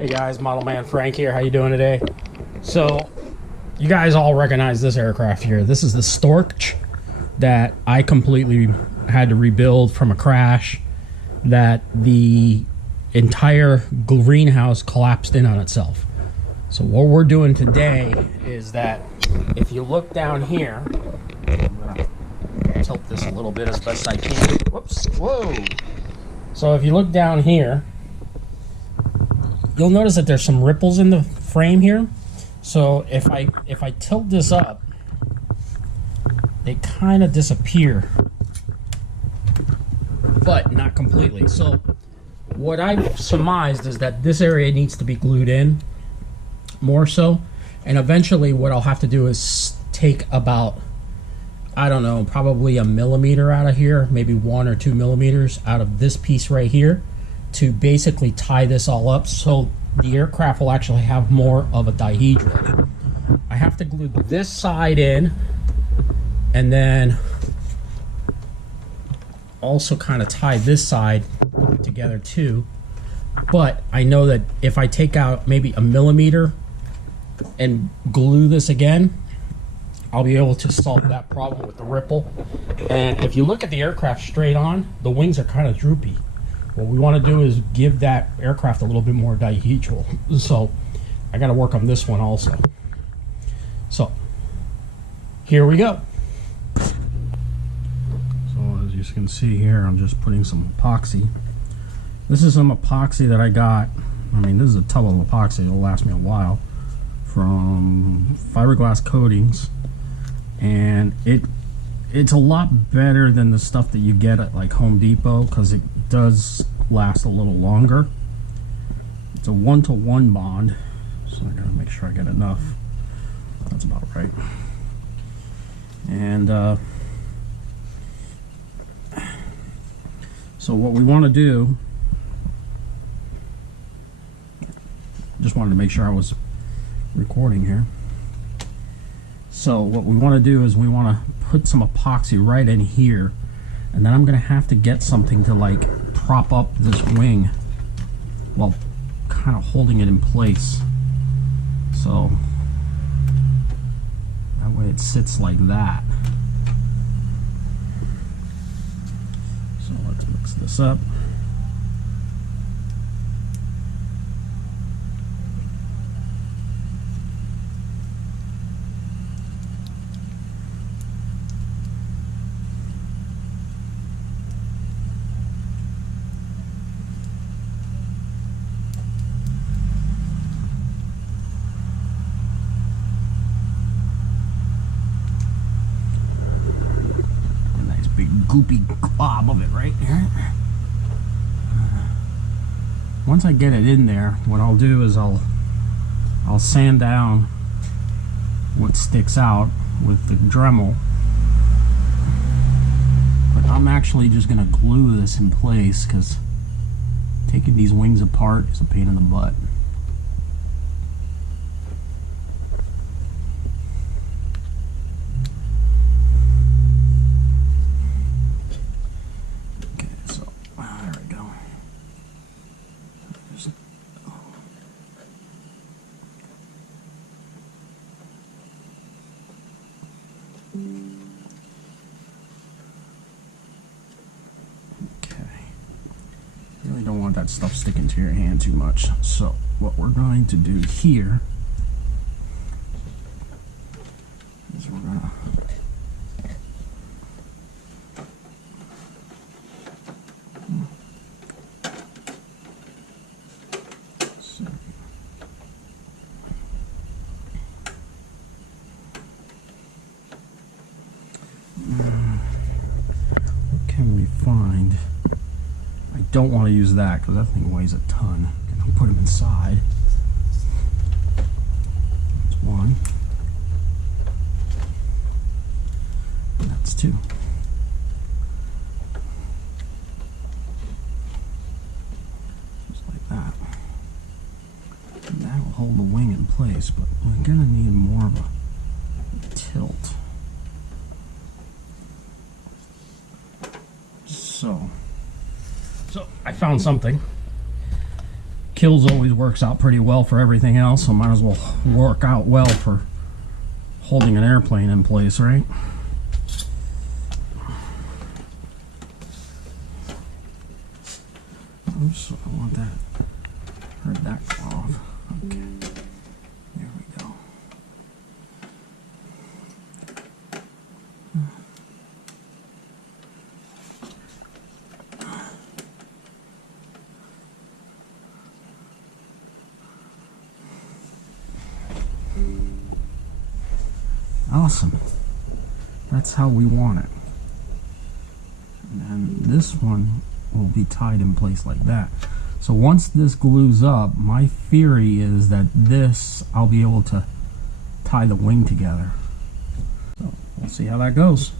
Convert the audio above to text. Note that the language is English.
Hey guys, Model Man Frank here. How you doing today? So, you guys all recognize this aircraft here. This is the Storch that I completely had to rebuild from a crash that the entire greenhouse collapsed in on itself. So what we're doing today is that if you look down here, I'm gonna tilt this a little bit as best I can. Whoops, whoa. So if you look down here, you'll notice that there's some ripples in the frame here. So if I tilt this up, they kind of disappear, but not completely. So what I've surmised is that this area needs to be glued in more so, and eventually what I'll have to do is take about, I don't know, probably a millimeter out of here, maybe 1 or 2 millimeters out of this piece right here, to basically tie this all up so the aircraft will actually have more of a dihedral. I have to glue this side in and then also kind of tie this side together too. But I know that if I take out maybe a millimeter and glue this again, I'll be able to solve that problem with the ripple. And if you look at the aircraft straight on, the wings are kind of droopy. What we want to do is give that aircraft a little bit more dihedral. So I got to work on this one also. So here we go. So as you can see here, I'm just putting some epoxy. This is some epoxy that I got. I mean, this is a tub of epoxy. It'll last me a while, from Fiberglass Coatings, and it's a lot better than the stuff that you get at like Home Depot, because it does last a little longer. It's a 1-to-1 bond, so I gotta make sure I get enough. That's about right. And so what we want to do, just wanted to make sure I was recording here. So what we want to do is we want to put some epoxy right in here, and then I'm going to have to get something to like prop up this wing while kind of holding it in place, so that way it sits like that. So let's mix this up. Goopy glob of it right here. Once I get it in there, what I'll do is I'll sand down what sticks out with the Dremel. But I'm actually just gonna glue this in place, because taking these wings apart is a pain in the butt. Really don't want that stuff sticking to your hand too much. So what we're going to do here is we're gonna what can we find? I don't want to use that because that thing weighs a ton. And I'll put them inside. That's one. And that's two. Just like that. And that will hold the wing in place, but we're going to need more of a tilt. So I found something. kills always works out pretty well for everything else, so might as well work out well for holding an airplane in place, right? Oops, I want that. Heard that fall off. Okay. There we go. Awesome. That's how we want it. And this one will be tied in place like that. So once this glues up, my theory is that this, I'll be able to tie the wing together. So we'll see how that goes.